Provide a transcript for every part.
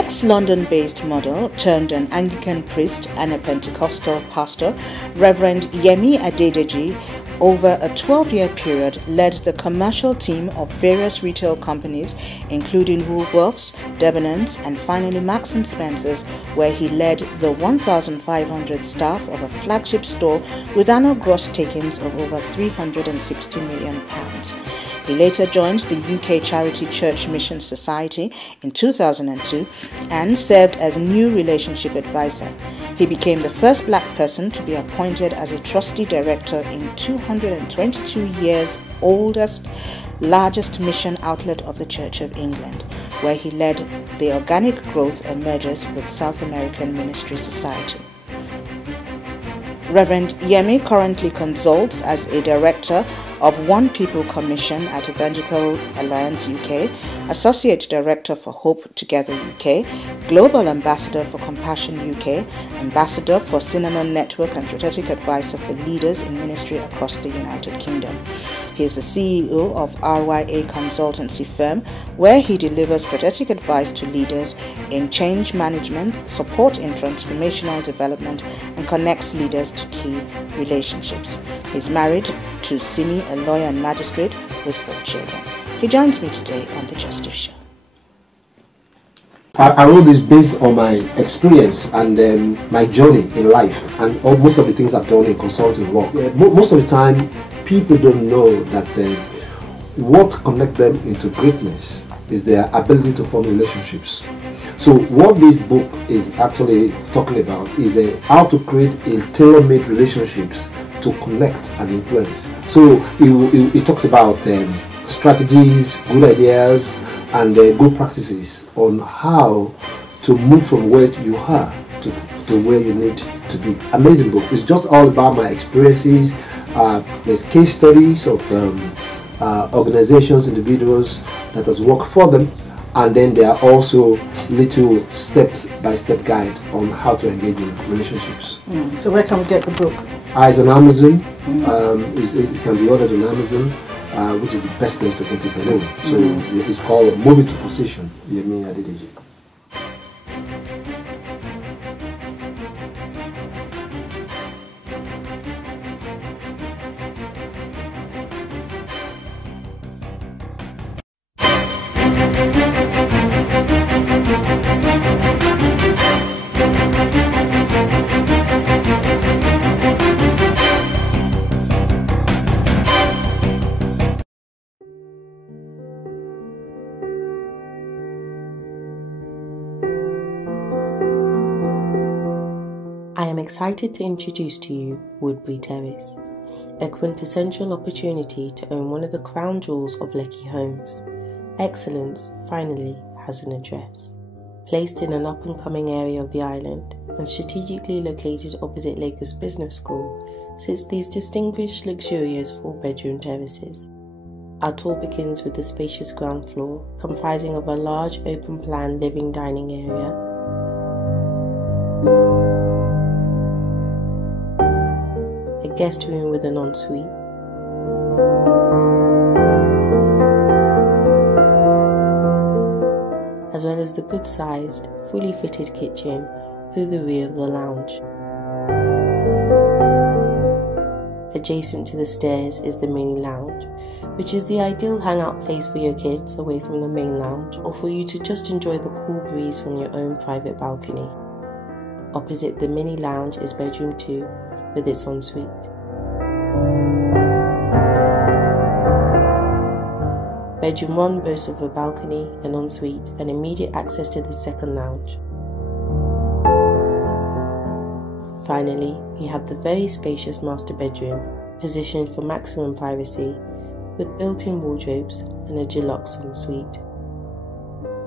ex-London-based model turned an Anglican priest and a Pentecostal pastor, Reverend Yemi Adedeji, over a 12-year period led the commercial team of various retail companies, including Woolworths, Debenhams, and finally Marks & Spencer's, where he led the 1,500 staff of a flagship store with annual gross takings of over £360 million. He later joined the UK charity Church Mission Society in 2002 and served as new relationship advisor. He became the first black person to be appointed as a trustee director in 222 years oldest, largest mission outlet of the Church of England, where he led the organic growth and mergers with South American Ministry Society. Reverend Yemi currently consults as a director of One People Commission at Evangelical Alliance UK, Associate Director for Hope Together UK, Global Ambassador for Compassion UK, Ambassador for Cinnamon Network and Strategic Advisor for Leaders in Ministry across the United Kingdom. He is the CEO of RYA Consultancy Firm, where he delivers strategic advice to leaders in change management, support in transformational development, and connects leaders to key relationships. He is married to Simi, a lawyer and magistrate with 4 children. He joins me today on The Justice Show. I wrote this based on my experience and my journey in life and most of the things I've done in consulting work. Most of the time, people don't know that what connects them into greatness is their ability to form relationships. So what this book is actually talking about is how to create a tailor-made relationships to connect and influence. So it talks about strategies, good ideas, and good practices on how to move from where you are to where you need to be. Amazing book. It's just all about my experiences. There's case studies of organizations, individuals that has worked for them, and then there are also little step-by-step guide on how to engage in relationships. So where can we get the book? It's on Amazon. It can be ordered on Amazon, which is the best place to get it anyway. So it's called Moving to Position, Yemi Adedeji. I am excited to introduce to you Woodbury Terrace, a quintessential opportunity to own one of the crown jewels of Lekki homes. Excellence finally has an address. Placed in an up-and-coming area of the island and strategically located opposite Lagos Business School sits these distinguished, luxurious 4-bedroom terraces. Our tour begins with the spacious ground floor, comprising of a large open-plan living dining area, a guest room with an ensuite, as well as the good-sized, fully fitted kitchen through the rear of the lounge. Adjacent to the stairs is the mini lounge, which is the ideal hangout place for your kids away from the main lounge, or for you to just enjoy the cool breeze from your own private balcony. Opposite the mini lounge is bedroom 2 with its ensuite. Bedroom 1 boasts of a balcony, an ensuite, and immediate access to the second lounge. Finally, we have the very spacious master bedroom, positioned for maximum privacy, with built-in wardrobes and a deluxe ensuite.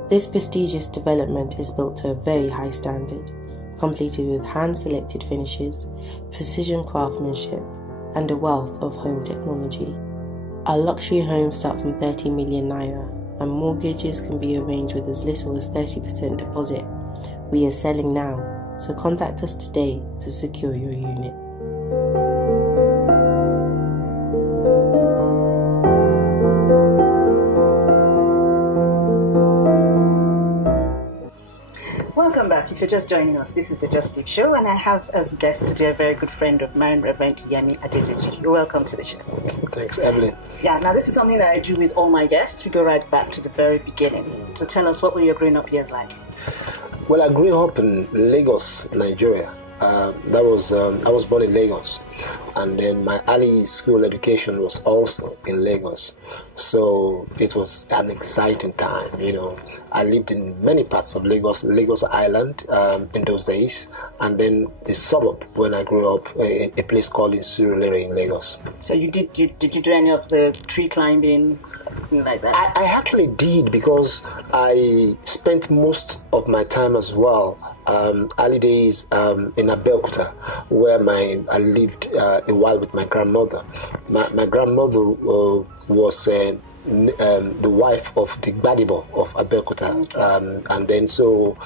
This prestigious development is built to a very high standard, completed with hand-selected finishes, precision craftsmanship, and a wealth of home technology. Our luxury homes start from 30 million naira, and mortgages can be arranged with as little as 30% deposit. We are selling now, so contact us today to secure your unit. Welcome back. If you're just joining us, this is the Just Deep Show, and I have as guest today a very good friend of mine, Rev Yemi Adedeji. You're welcome to the show. Thanks, Evelyn. Yeah, now this is something that I do with all my guests. We go right back to the very beginning. So tell us, what were your growing up years like? Well, I grew up in Lagos, Nigeria. I was born in Lagos, and then my early school education was also in Lagos. So it was an exciting time, I lived in many parts of Lagos Island in those days, and then the suburb when I grew up, a place called Surulere in Lagos. So did you do any of the tree climbing, like that? I actually did, because I spent most of my time as well early days in Abeokuta, where I lived a while with my grandmother. My grandmother was the wife of the Gbadibo of Abeokuta, and then so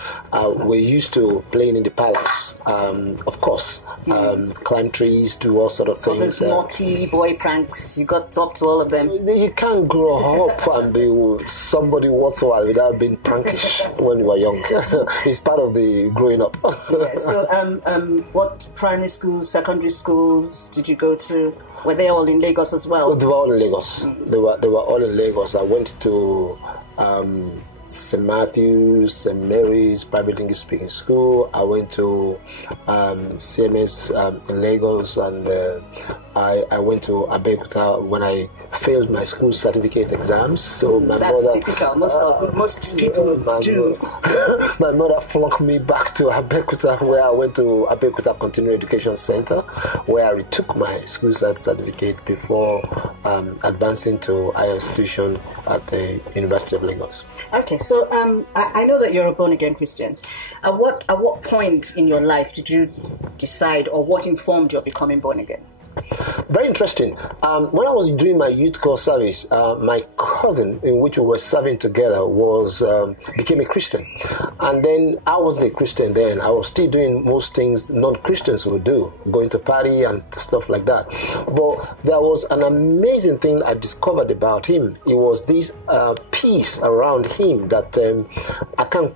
we're used to playing in the palace, of course, climb trees, do all sort of things. All those naughty boy pranks, you got up to all of them. You can't grow up and be somebody worthwhile without being prankish when you are young. It's part of the growing up. Yeah, so what primary schools, secondary schools did you go to? Were they all in Lagos as well? They were all in Lagos. They were all in Lagos. I went to St. Matthew's, St. Mary's Private English Speaking School. I went to CMS in Lagos, and I went to Abeokuta when I failed my school certificate exams. So That's typical. Most people do. My mother flunked me back to Abeokuta, where I went to Abeokuta Continuing Education Center, where I retook my school certificate before advancing to higher institution at the University of Lagos. Okay, so I know that you're a born-again Christian. At what point in your life did you decide, or what informed your becoming born-again? Very interesting. When I was doing my youth corps service, my cousin, in which we were serving together, became a Christian. And then I wasn't a Christian then. I was still doing most things non-Christians would do, going to party and stuff like that. But there was an amazing thing I discovered about him. It was this peace around him that I couldn't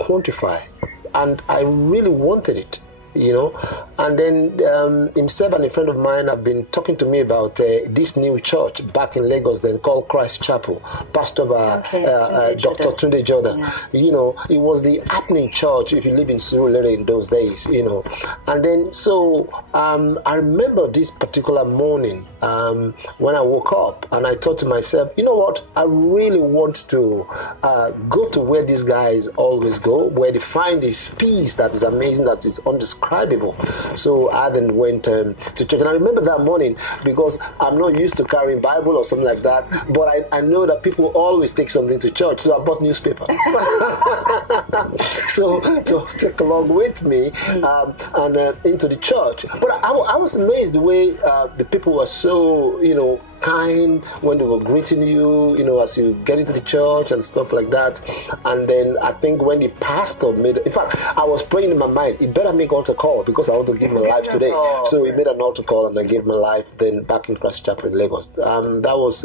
quantify, and I really wanted it. And then himself and a friend of mine have been talking to me about this new church back in Lagos then called Christ Chapel, pastored by Dr. Tunde Jordan. Yeah. It was the happening church if you live in Surulere in those days, And then so I remember this particular morning when I woke up, and I thought to myself, you know what, I really want to go to where these guys always go, where they find this peace that is amazing, that is undescribable. So I then went to church, and I remember that morning, because I'm not used to carrying Bible or something like that, but I know that people always take something to church, so I bought newspaper. So to take along with me and into the church. But I was amazed the way the people were so, kind when they were greeting you, as you get into the church and stuff like that. And then I think when the pastor in fact, I was praying in my mind, he better make altar call, because I want to give my life today. So he made an altar call, and I gave my life then back in Christ Chapel in Lagos. That was,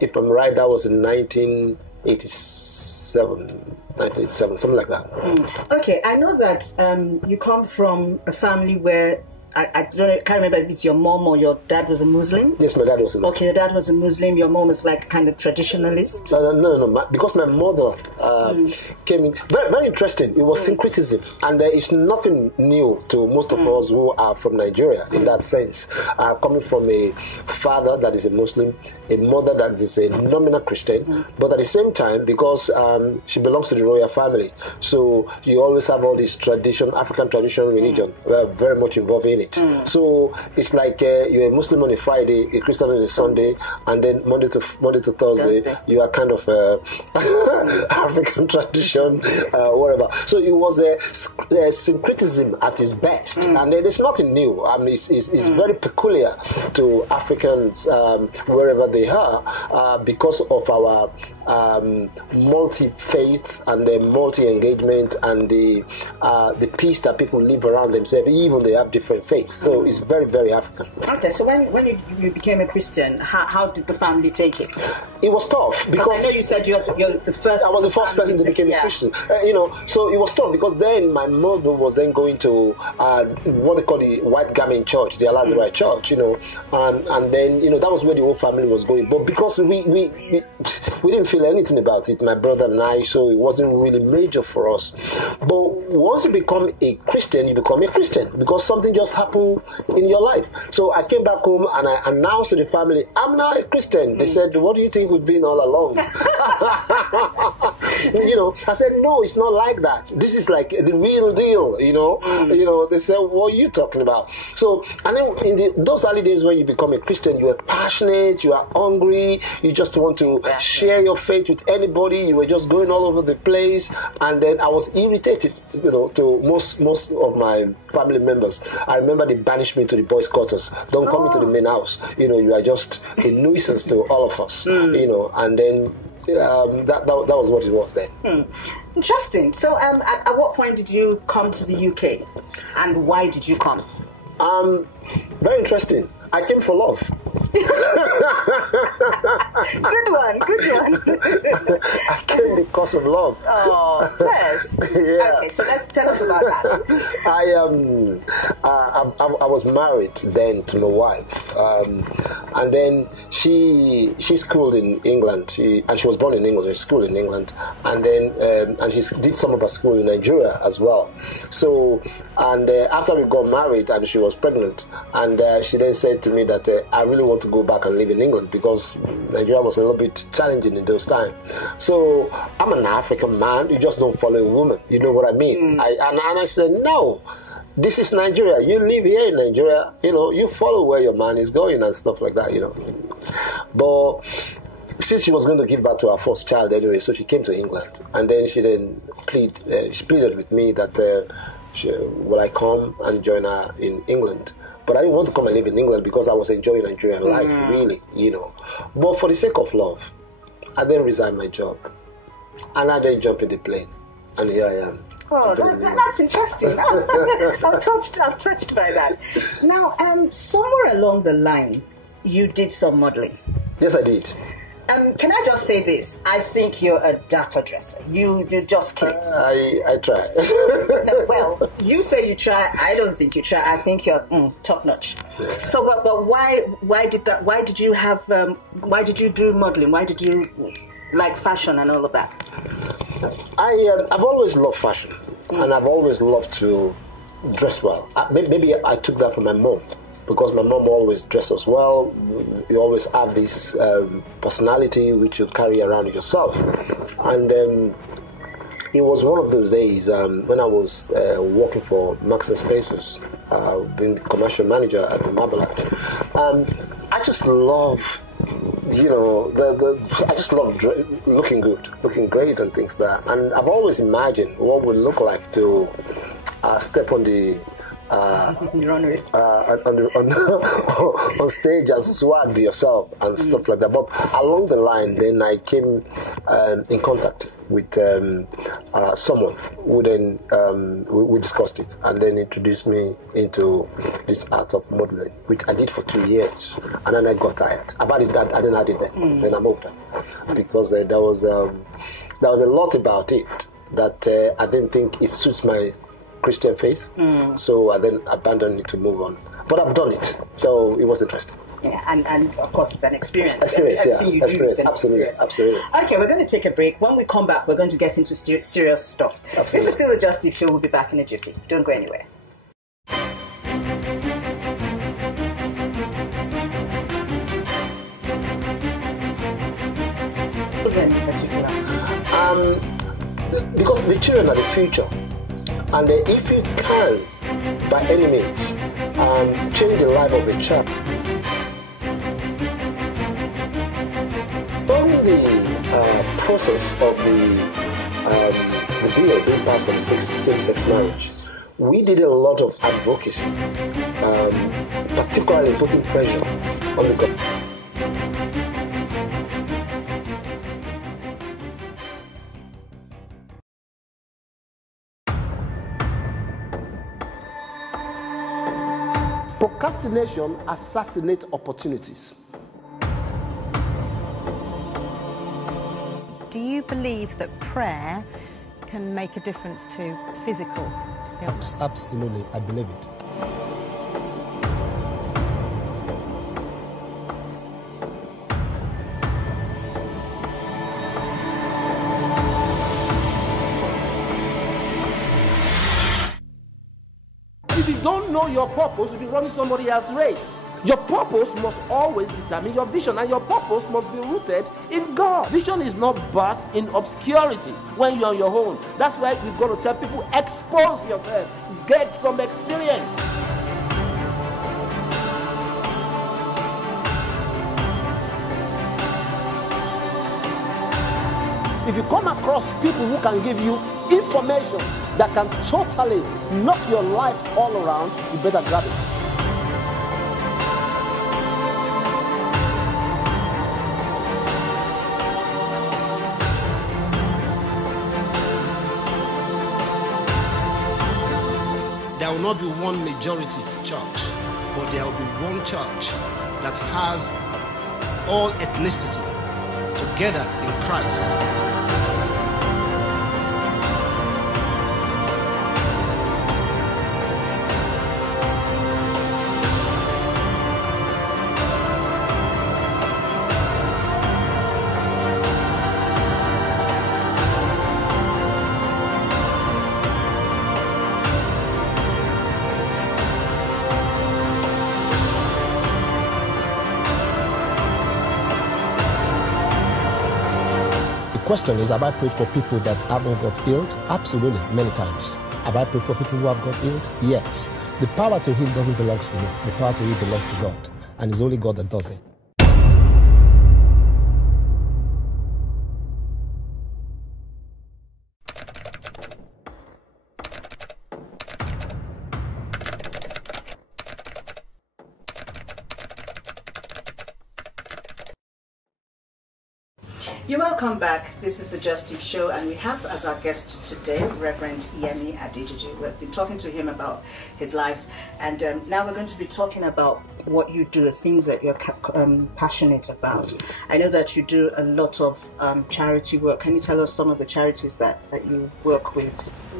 if I'm right, that was in 1987, something like that. Okay, I know that you come from a family where I can't remember if it's your mom or your dad was a Muslim. Yes, my dad was a Muslim. Okay, your dad was a Muslim. Your mom was like kind of traditionalist. No. Because my mother came in. Very, very interesting. It was syncretism, and there is nothing new to most of us who are from Nigeria in that sense. Coming from a father that is a Muslim, a mother that is a nominal Christian, but at the same time, because she belongs to the royal family, so you always have all this African traditional religion, very much involved in it. So it's like you're a Muslim on a Friday, a Christian on a Sunday, and then Monday to Thursday, you are kind of African tradition, whatever. So it was a syncretism at its best, and there's nothing new. I mean, it's very peculiar to Africans wherever they are, because of our multi-faith and the multi-engagement and the peace that people live around themselves, even they have different faiths. faith. So it's very, very African. Okay, so when you became a Christian, how did the family take it? It was tough because I know you said you're the first. I was the first person to become a Christian. So it was tough because then my mother was then going to what they call the white garment church, the allowed right church, and then that was where the whole family was going. But because we didn't feel anything about it, my brother and I, so it wasn't really major for us. But once you become a Christian, you become a Christian because something just happened in your life. So I came back home and I announced to the family, I'm now a Christian. They said, what do you think we've been all along? I said, no, it's not like that. This is like the real deal, They said, what are you talking about? So, and then in those early days when you become a Christian, you are passionate, you are hungry, you just want to share your faith with anybody, you were just going all over the place, and then I was irritated, to most of my family members. I remember they banished me to the boys' quarters. Don't come into the main house. You are just a nuisance to all of us. And then that was what it was then. Interesting. So, at what point did you come to the UK, and why did you come? Very interesting. I came for love. Good one. I came because of love. Oh, yes. Yeah. Okay, so let's tell us about that. I was married then to my wife, and then she schooled in England. She was born in England. She schooled in England, and then and she did some of her school in Nigeria as well. So, and after we got married, and she was pregnant, and she then said to me that I really want to go back and live in England because Nigeria was a little bit challenging in those times. So I'm an African man. You just don't follow a woman. You know what I mean? And I said, no, this is Nigeria. You live here in Nigeria. You follow where your man is going and stuff like that. But since she was going to give birth to her first child anyway, so she came to England, and then she pleaded with me that will I come and join her in England. But I didn't want to come and live in England because I was enjoying Nigerian life, really, But for the sake of love, I then resigned my job. And I then jumped in the plane. And here I am. Oh, that's interesting. I'm touched by that. Now, somewhere along the line, you did some modeling. Yes, I did. Can I just say this? I think you're a dapper dresser. You just kill it. I try. Well, you say you try. I don't think you try. I think you're top notch. Yeah. So, but why did that? Why did you do modeling? Why did you like fashion and all of that? I've always loved fashion, and I've always loved to dress well. Maybe I took that from my mom. Because my mom always dressed us well. You always have this personality which you carry around yourself. And it was one of those days when I was working for Marks and Spencer's, being the commercial manager at the Marmalade. I just love, I just love looking good, looking great and things like that. And I've always imagined what it would look like to step on the on stage and swag yourself and stuff like that. But along the line, then I came in contact with someone who then we discussed it and then introduced me into this art of modeling, which I did for 2 years, and then I got tired about it. I didn't have it then. Then I moved on because there was a lot about it that I didn't think it suits my Christian faith, so I then abandoned it to move on. But I've done it, so it was interesting. Yeah, and of course it's an experience. Everything you do is an absolutely. Okay, we're going to take a break. When we come back, we're going to get into serious stuff. Absolutely. This is still a Just Deep Show. We'll be back in a jiffy. Don't go anywhere. In particular? Because the children are the future. And if you can, by any means, change the life of a child. During the process of the bill being passed for the same-sex marriage, we did a lot of advocacy, particularly putting pressure on the government. Procrastination assassinates opportunities. Do you believe that prayer can make a difference to physical illness? Absolutely, I believe it. If you don't know your purpose, you'll be running somebody else's race. Your purpose must always determine your vision, and your purpose must be rooted in God. Vision is not birthed in obscurity when you're on your own. That's why we've got to tell people, expose yourself, get some experience. If you come across people who can give you information that can totally knock your life all around, you better grab it. There will not be one majority church, but there will be one church that has all ethnicity together in Christ. Question is, have I prayed for people that haven't got healed? Absolutely, many times. Have I prayed for people who have got healed? Yes. The power to heal doesn't belong to me. The power to heal belongs to God. And it's only God that does it. You're welcome back. This is the Justice Show, and we have as our guest today Reverend Yemi Adedeji. We've been talking to him about his life, and now we're going to be talking about what you do, the things that you're passionate about. I know that you do a lot of charity work. Can you tell us some of the charities that you work with?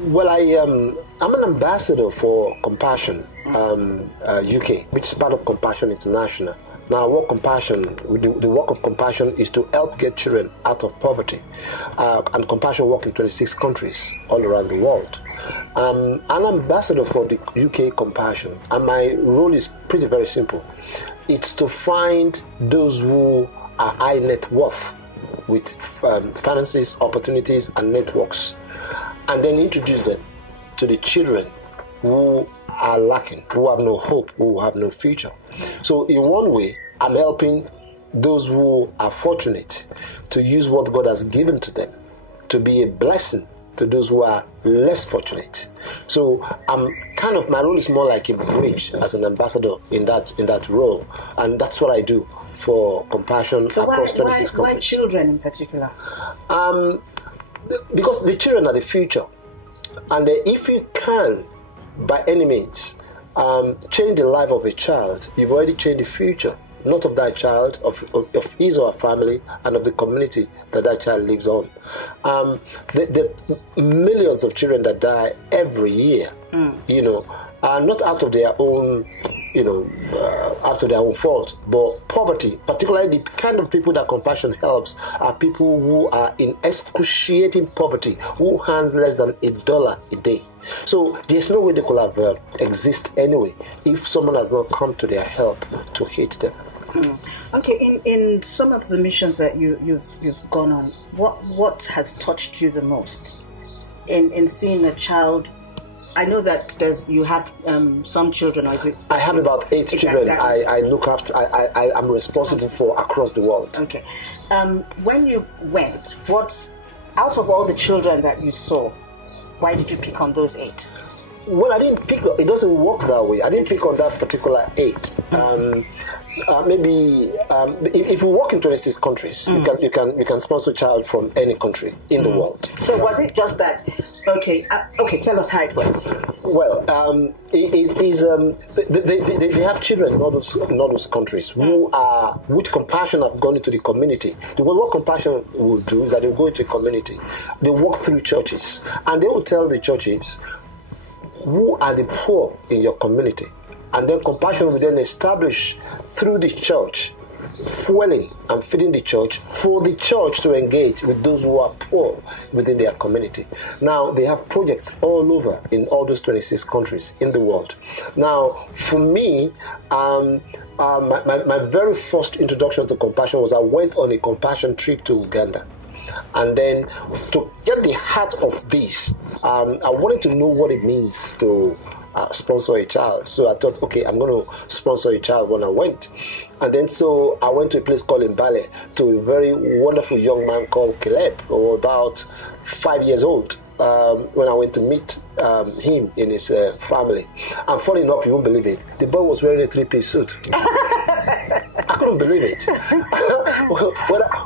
Well, I'm an ambassador for Compassion UK, which is part of Compassion International. Now, the work of Compassion is to help get children out of poverty. And Compassion works in 26 countries all around the world. I'm an ambassador for the UK Compassion, and my role is very simple. It's to find those who are high net worth with finances, opportunities, and networks, and then introduce them to the children who are lacking, who have no hope, who have no future. So in one way, I'm helping those who are fortunate to use what God has given to them to be a blessing to those who are less fortunate. So my role is more like a bridge as an ambassador in that role, and that's what I do for Compassion across 26 countries. Why children in particular? Because the children are the future, and if you can, by any means, change the life of a child, you've already changed the future, not of that child, of his or her family, and of the community that child lives on. The millions of children that die every year, are not out of their own, out of their own fault, but poverty, particularly the kind of people that Compassion helps, are people who are in excruciating poverty, who earn less than $1 a day. So there's no way they could have exist anyway if someone has not come to their help to hit them. Okay, in some of the missions that you've gone on, what has touched you the most in seeing a child? I know that you have some children. Or is it? I have about 8 children. I look after. I'm responsible for across the world. Okay, when you went, out of all the children that you saw, why did you pick on those 8? Well, I didn't pick. It doesn't work that way. I didn't pick on that particular 8. Maybe if you work in 26 countries, you can sponsor a child from any country in the world. So was it just that Okay, tell us how it works. Well, they have children in all those countries who are, with compassion, have gone into the community. What compassion will do is that they will go into a community, they walk through churches, and they will tell the churches who are the poor in your community. And then compassion will then establish through the church, fueling and feeding the church for the church to engage with those who are poor within their community. Now, they have projects all over in all those 26 countries in the world. Now, for me, my very first introduction to compassion was I went on a compassion trip to Uganda. And then to get the heart of this, I wanted to know what it means to sponsor a child. So I thought, okay, I'm going to sponsor a child when I went. And then so I went to a place called Mbale to a very wonderful young man called Caleb, who was about 5 years old, when I went to meet him in his family. And funny enough, you won't believe it, the boy was wearing a 3-piece suit. I couldn't believe it.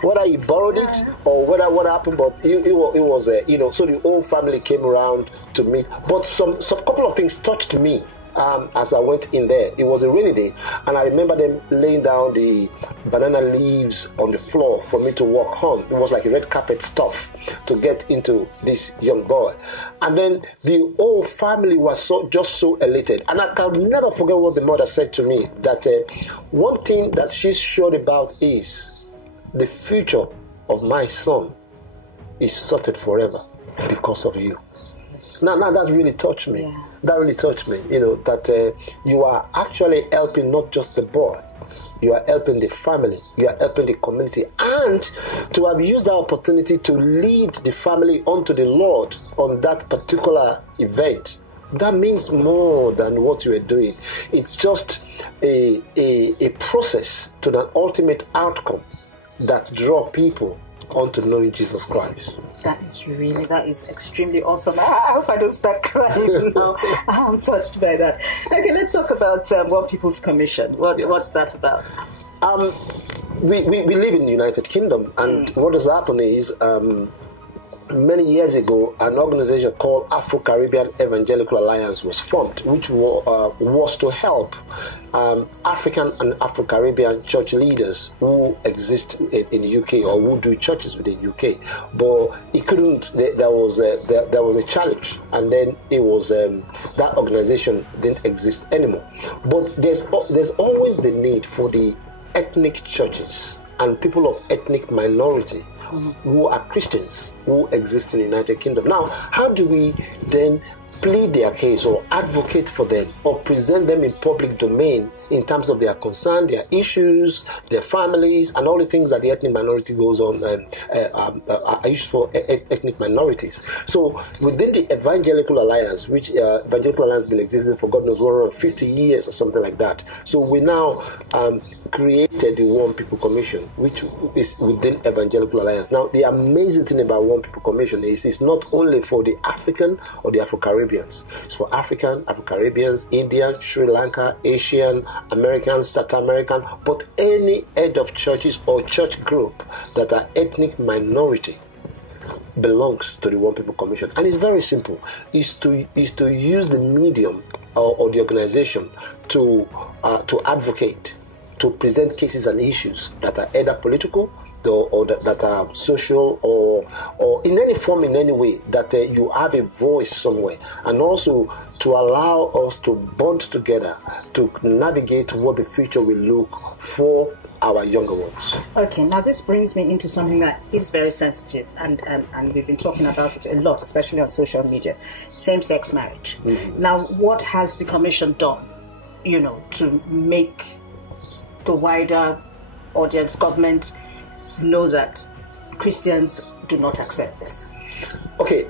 whether he borrowed it or what happened, but it was so the whole family came around to me. But some couple of things touched me as I went in there. It was a rainy day, and I remember them laying down the banana leaves on the floor for me to walk on. It was like a red carpet stuff to get into this young boy. And then the whole family was just so elated. And I can never forget what the mother said to me, that one thing that she's sure about is the future of my son is sorted forever because of you. Now that really touched me. Yeah. That really touched me, that you are actually helping not just the boy, you are helping the family, you are helping the community, and to have used that opportunity to lead the family onto the Lord on that particular event. That means more than what you are doing. It's just a process to an ultimate outcome that draw people onto knowing Jesus Christ. That is extremely awesome. I hope I don't start crying now. I'm touched by that. Okay, let's talk about One People's Commission. What's that about? We live in the United Kingdom, and what has happened is many years ago, an organization called Afro-Caribbean Evangelical Alliance was formed, which was to help African and Afro-Caribbean church leaders who exist in the UK or who do churches within the UK. But it couldn't. There was a challenge, and then it was that organization didn't exist anymore. But there's always the need for the ethnic churches and people of ethnic minority who are Christians who exist in the United Kingdom. Now, how do we then plead their case or advocate for them or present them in public domain in terms of their concern, their issues, their families, and all the things that the ethnic minority goes on are issues for ethnic minorities? So within the Evangelical Alliance, which Evangelical Alliance has been existing for God knows what, around 50 years or something like that. So we now created the One People Commission, which is within Evangelical Alliance. Now, the amazing thing about One People Commission is it's not only for the African or the Afro-Caribbeans. It's for African, Afro-Caribbeans, Indian, Sri Lanka, Asian, American, South American, but any head of churches or church group that are ethnic minority belongs to the One People Commission. And it's very simple. Is to use the medium or the organization to advocate, to present cases and issues that are either political or that are social or in any form, in any way, that you have a voice somewhere, and also to allow us to bond together to navigate what the future will look for our younger ones. Okay, now this brings me into something that is very sensitive, and we've been talking about it a lot, especially on social media: same-sex marriage. Mm-hmm. Now, what has the Commission done, to make the wider audience, government, know that Christians do not accept this? Okay,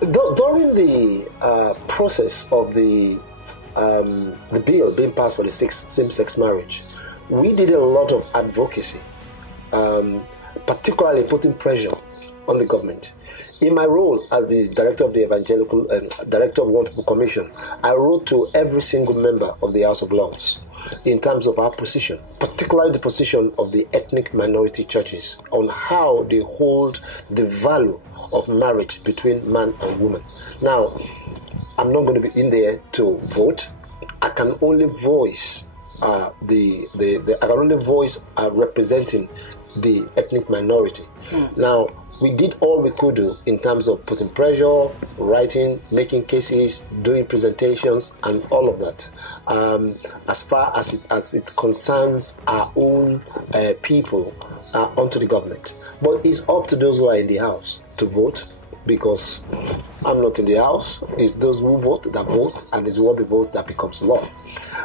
during the process of the bill being passed for the same-sex marriage, we did a lot of advocacy, particularly putting pressure on the government. In my role as the director of the director of One People Commission, I wrote to every single member of the House of Lords in terms of our position, particularly the position of the ethnic minority churches, on how they hold the value of marriage between man and woman. Now, I'm not going to be in there to vote. I can only voice representing the ethnic minority. Now, we did all we could do in terms of putting pressure, writing, making cases, doing presentations, and all of that. As far as it concerns our own people onto the government. But it's up to those who are in the house to vote, because I'm not in the house. It's those who vote that vote, and it's what they vote that becomes law.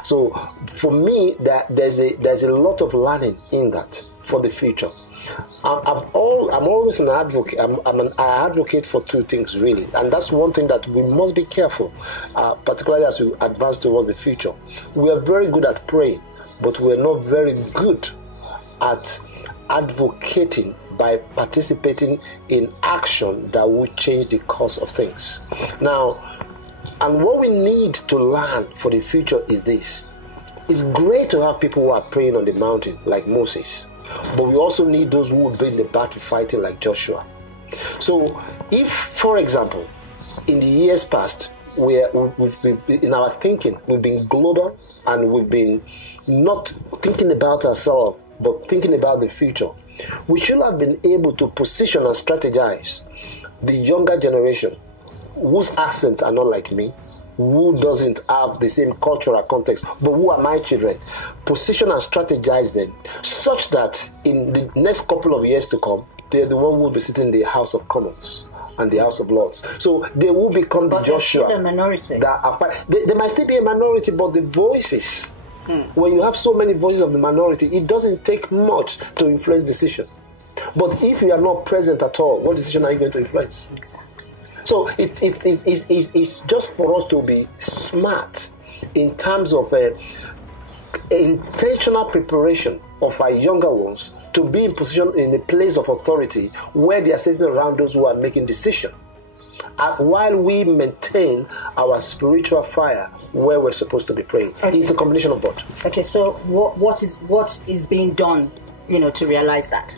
So for me, there's a lot of learning in that for the future. I'm always an advocate. I advocate for two things really, and that's one thing that we must be careful, particularly as we advance towards the future. We are very good at praying, but we're not very good at advocating by participating in action that will change the course of things. Now, and what we need to learn for the future is this. It's great to have people who are praying on the mountain like Moses, but we also need those who will be in the battle fighting like Joshua. So if, for example, in the years past, in our thinking, we've been global and we've been not thinking about ourselves, but thinking about the future, we should have been able to position and strategize the younger generation whose accents are not like me, who doesn't have the same cultural context, but who are my children, position and strategize them such that in the next couple of years to come, they're the one who will be sitting in the House of Commons and the House of Lords. So they will become the Joshua. Still a minority. They might still be a minority, but the voices, when you have so many voices of the minority, it doesn't take much to influence decision. But if you are not present at all, what decision are you going to influence? Exactly. So it's just for us to be smart in terms of intentional preparation of our younger ones to be in position in a place of authority where they are sitting around those who are making decisions, while we maintain our spiritual fire where we're supposed to be praying. Okay. It's a combination of both. Okay, so what is being done, to realize that?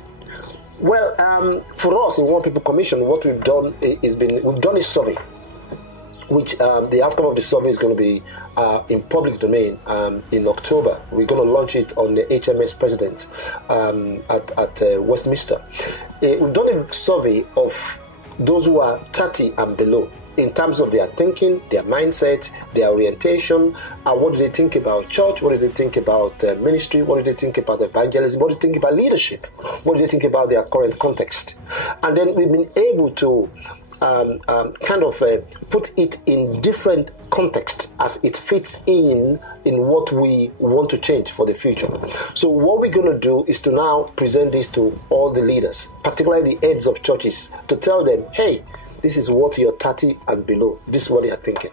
Well, for us in One People Commission, what we've done we've done a survey, which the outcome of the survey is going to be in public domain in October. We're going to launch it on the HMS President at Westminster. We've done a survey of those who are 30 and below in terms of their thinking, their mindset, their orientation, what do they think about church, what do they think about ministry, what do they think about evangelism, what do they think about leadership, what do they think about their current context. And then we've been able to put it in different context as it fits in what we want to change for the future. So what we're going to do is to now present this to all the leaders, particularly the heads of churches, to tell them, hey, this is what you're 30 and below. This is what you're thinking.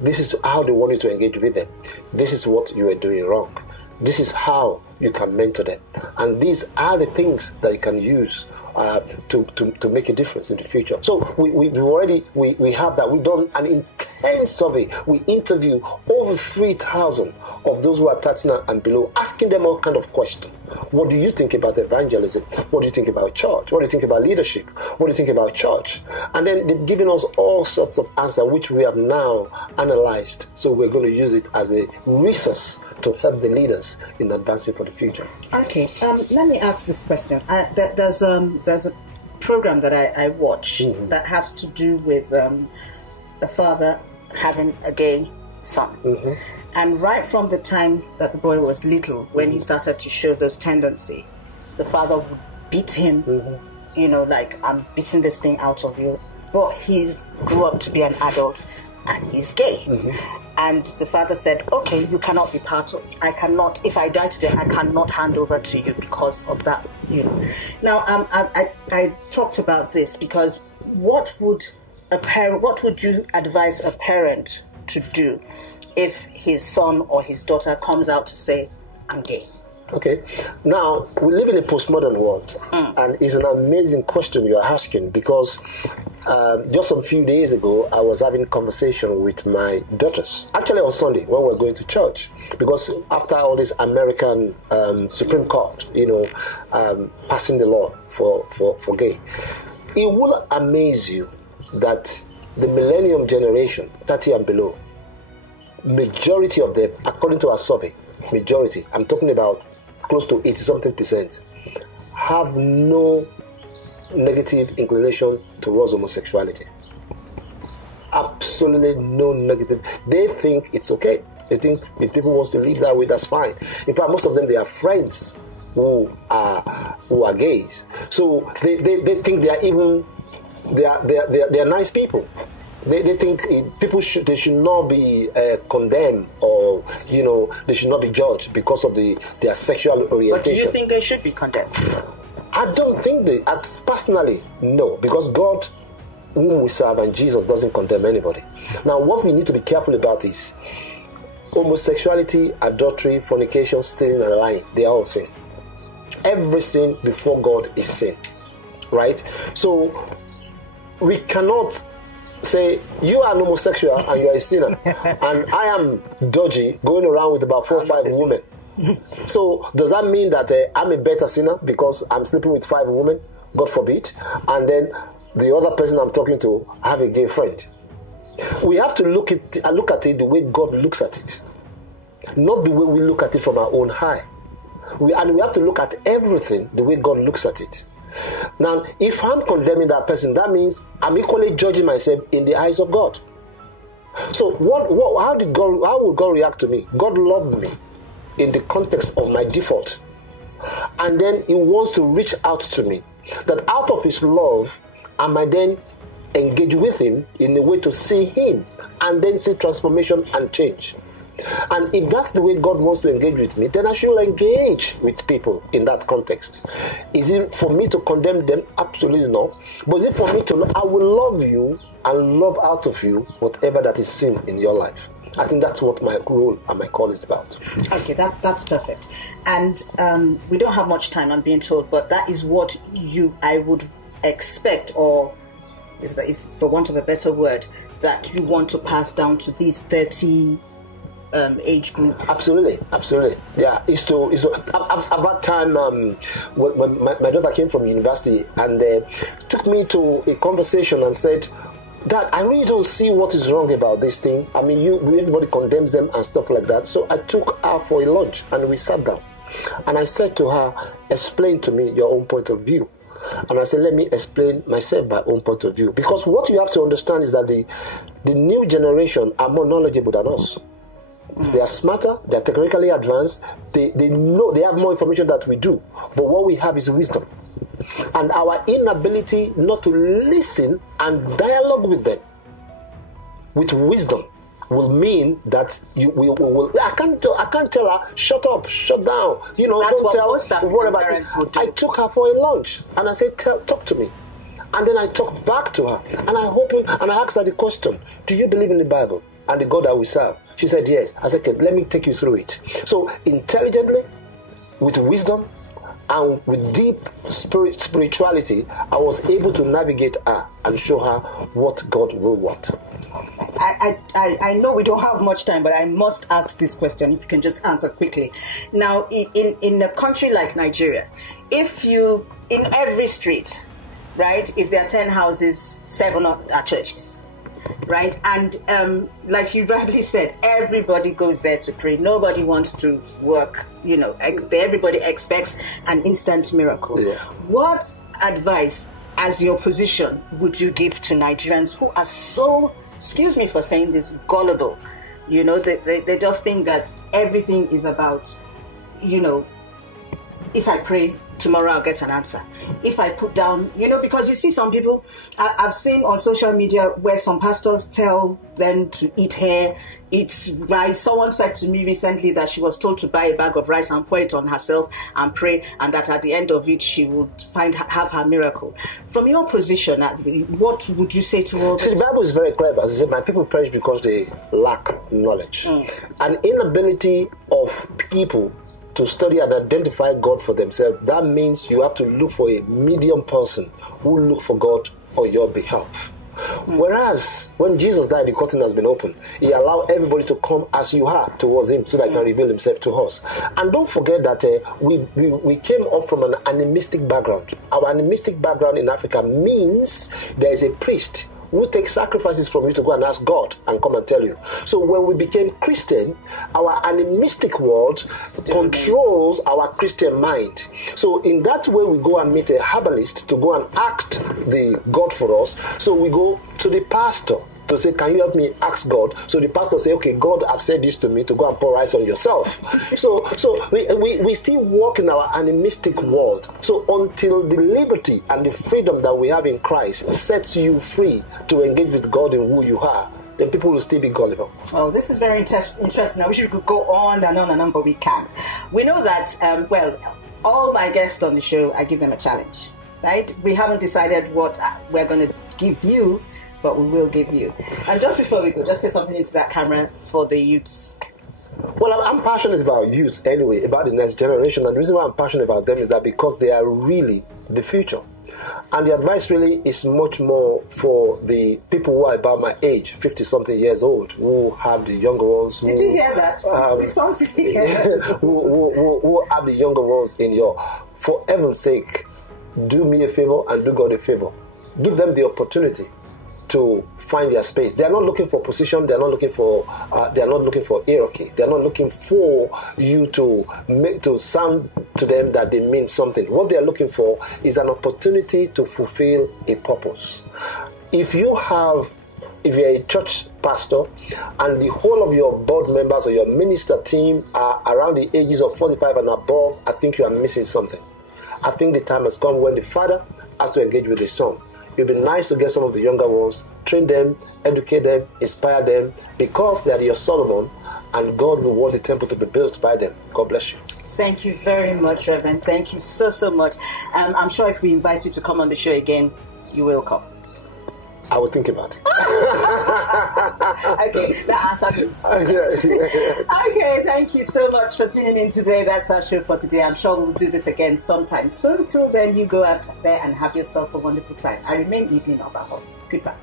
This is how they want you to engage with them. This is what you are doing wrong. This is how you can mentor them. And these are the things that you can use to make a difference in the future. So we have that. We've done an intense survey. We interview over 3,000 of those who are 30 and below, asking them all kind of questions. What do you think about evangelism? What do you think about church? What do you think about leadership? What do you think about church? And then they've given us all sorts of answers, which we have now analyzed. So we're going to use it as a resource to help the leaders in advancing for the future. Okay, let me ask this question. There's a program that I watch that has to do with a father having a gay son. And right from the time that the boy was little, when he started to show those tendencies, the father would beat him, like, I'm beating this thing out of you. But he's grew up to be an adult and he's gay. And the father said, okay, you cannot be part of it. I cannot, if I die today, I cannot hand over to you because of that, Now, I talked about this because what would you advise a parent to do if his son or his daughter comes out to say, I'm gay? Okay. Now, we live in a postmodern world, and it's an amazing question you're asking because just a few days ago, I was having a conversation with my daughters, actually on Sunday when we were going to church, because after all this American Supreme Court, passing the law for gay, it will amaze you that the millennium generation, 30 and below, majority of them, according to our survey, majority, I'm talking about close to 80-something%, have no negative inclination towards homosexuality. Absolutely no negative. They think it's okay. They think if people want to live that way, that's fine. In fact, most of them, they are friends who are gays. So they think they are even they are nice people. They think they should not be condemned, or they should not be judged because of their sexual orientation. But do you think they should be condemned? I don't think personally, no, because God, whom we serve, and Jesus doesn't condemn anybody. Now, what we need to be careful about is homosexuality, adultery, fornication, stealing, and lying. They are all sin. Every sin before God is sin, right? So we cannot say you are an homosexual and you are a sinner, and I am dodgy going around with about 4 or 5 women. So does that mean that I'm a better sinner because I'm sleeping with 5 women? God forbid. And then the other person I'm talking to have a gay friend. We have to look at it the way God looks at it, not the way we look at it from our own eye. We have to look at everything the way God looks at it. Now, if I'm condemning that person, that means I'm equally judging myself in the eyes of God. So how will God react to me? God loved me in the context of my default, and then He wants to reach out to me, that out of His love I might then engage with Him in a way to see Him and then see transformation and change. And if that's the way God wants to engage with me, then I should engage with people in that context. Is it for me to condemn them? Absolutely not. But is it for me to I will love you and love out of you whatever that is sin in your life? I think that's what my role and my call is about. Okay, that's perfect. And we don't have much time, I'm being told, but that is what I would expect, or is that, if for want of a better word, that you want to pass down to these 30 age group. Absolutely. Yeah, it's about time when my daughter came from university and took me to a conversation and said, Dad, I really don't see what is wrong about this thing. I mean, everybody condemns them and stuff like that. So I took her for a lunch and we sat down. And I said to her, explain to me your own point of view. And I said, let me explain myself my own point of view. Because what you have to understand is that the new generation are more knowledgeable than us. They are smarter, they are technically advanced, they know, they have more information that we do. But what we have is wisdom. And our inability not to listen and dialogue with them with wisdom will mean that I can't tell her, shut up, shut down. That's don't tell what about it. I took her for a lunch and I said, talk to me. And then I talked back to her and I asked her the question, do you believe in the Bible and the God that we serve? She said yes. I said, okay, let me take you through it. So intelligently, with wisdom, and with deep spirituality, I was able to navigate her and show her what God will want. I know we don't have much time, but I must ask this question, if you can just answer quickly. Now, in a country like Nigeria, if you, in every street, right, if there are 10 houses, 7 are churches, right? And like you rightly said, everybody goes there to pray. Nobody wants to work, everybody expects an instant miracle. Yeah. What advice, as your position, would you give to Nigerians who are so, excuse me for saying this, gullible? They just think that everything is about, if I pray, tomorrow I'll get an answer. If I put down, because you see some people, I've seen on social media where some pastors tell them to eat hair, eat rice. Someone said to me recently that she was told to buy a bag of rice and pour it on herself and pray, and that at the end of it she would have her miracle. From your position, what would you say to all? See, the Bible is very clear. As I said, my people perish because they lack knowledge. An inability of people to study and identify God for themselves. That means you have to look for a medium person who will look for God on your behalf. Whereas when Jesus died, the curtain has been opened. He allowed everybody to come as you are towards Him, so that He can reveal Himself to us. And don't forget that we came up from an animistic background. Our animistic background in Africa means there is a priest who take sacrifices from you to go and ask God and come and tell you. So when we became Christian, our animistic world controls our Christian mind. So in that way, we go and meet a herbalist to go and act the God for us. So we go to the pastor to say, can you help me ask God? So the pastor say, okay, God have said this to me to go and pour rice on yourself. So we still walk in our animistic world. So until the liberty and the freedom that we have in Christ sets you free to engage with God in who you are, then people will still be gullible. Oh, this is very interesting. I wish we could go on and on and on, but we can't. We know that, all my guests on the show, I give them a challenge, right? We haven't decided what we're going to give you, but we will give you. And just before we go, just say something into that camera for the youths. Well, I'm passionate about youth anyway, about the next generation. And the reason why I'm passionate about them is that because they are really the future. And the advice really is much more for the people who are about my age, 50-something years old, who have the younger ones. Did you hear that? 50-something years who have the younger ones in your, for heaven's sake, do me a favor and do God a favor. Give them the opportunity to find their space. They are not looking for position. They are not looking for. They are not looking for hierarchy. They are not looking for you to sound to them that they mean something. What they are looking for is an opportunity to fulfill a purpose. If you're a church pastor and the whole of your board members or your minister team are around the ages of 45 and above, I think you are missing something. I think the time has come when the father has to engage with the son. It would be nice to get some of the younger ones, train them, educate them, inspire them, because they are your Solomon, and God will want the temple to be built by them. God bless you. Thank you very much, Reverend. Thank you so much. I'm sure if we invite you to come on the show again, you will come. I will think about it. Okay, that answers it. Okay, thank you so much for tuning in today. That's our show for today. I'm sure we'll do this again sometime soon. Till then, you go out there and have yourself a wonderful time. I remain Evening Obaho. Goodbye.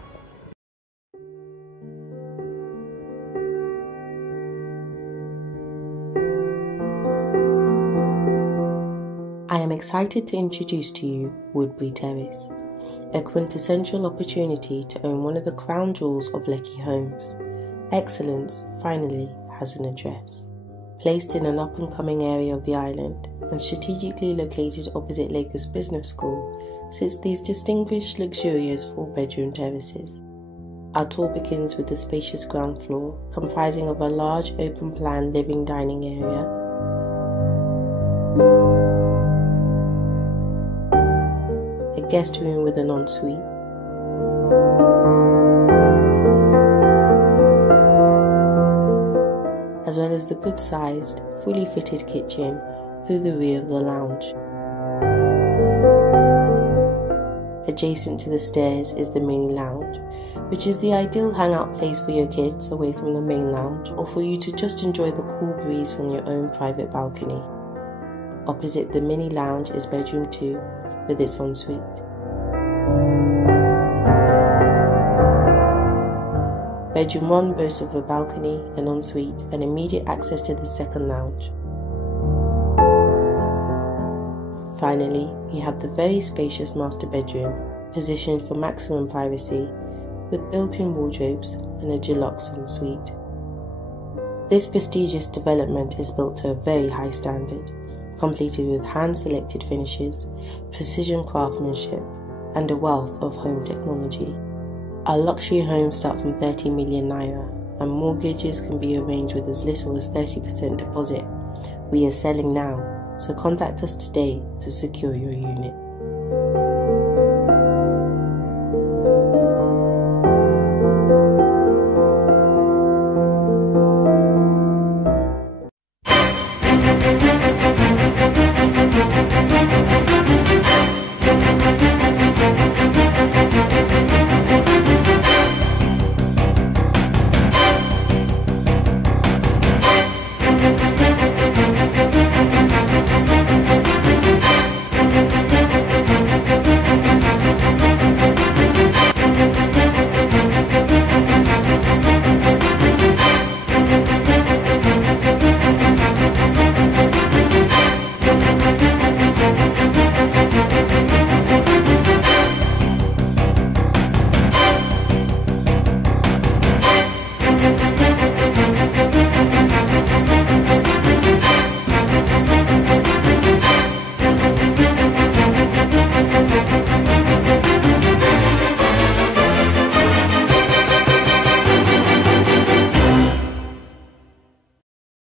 I am excited to introduce to you Woodbury Terrace, a quintessential opportunity to own one of the crown jewels of Lekki homes. Excellence finally has an address. Placed in an up-and-coming area of the island and strategically located opposite Lagos Business School sits these distinguished, luxurious 4-bedroom terraces. Our tour begins with the spacious ground floor, comprising of a large open-plan living dining area, a guest room with an ensuite, as well as the good-sized, fully fitted kitchen through the rear of the lounge. Adjacent to the stairs is the mini lounge, which is the ideal hangout place for your kids away from the main lounge, or for you to just enjoy the cool breeze from your own private balcony. Opposite the mini lounge is bedroom 2 with its ensuite. Bedroom 1 boasts of a balcony, an ensuite, and immediate access to the second lounge. Finally, we have the very spacious master bedroom, positioned for maximum privacy, with built-in wardrobes and a deluxe ensuite. This prestigious development is built to a very high standard, completed with hand-selected finishes, precision craftsmanship, and a wealth of home technology. Our luxury homes start from 30 million naira, and mortgages can be arranged with as little as 30% deposit. We are selling now, so contact us today to secure your unit.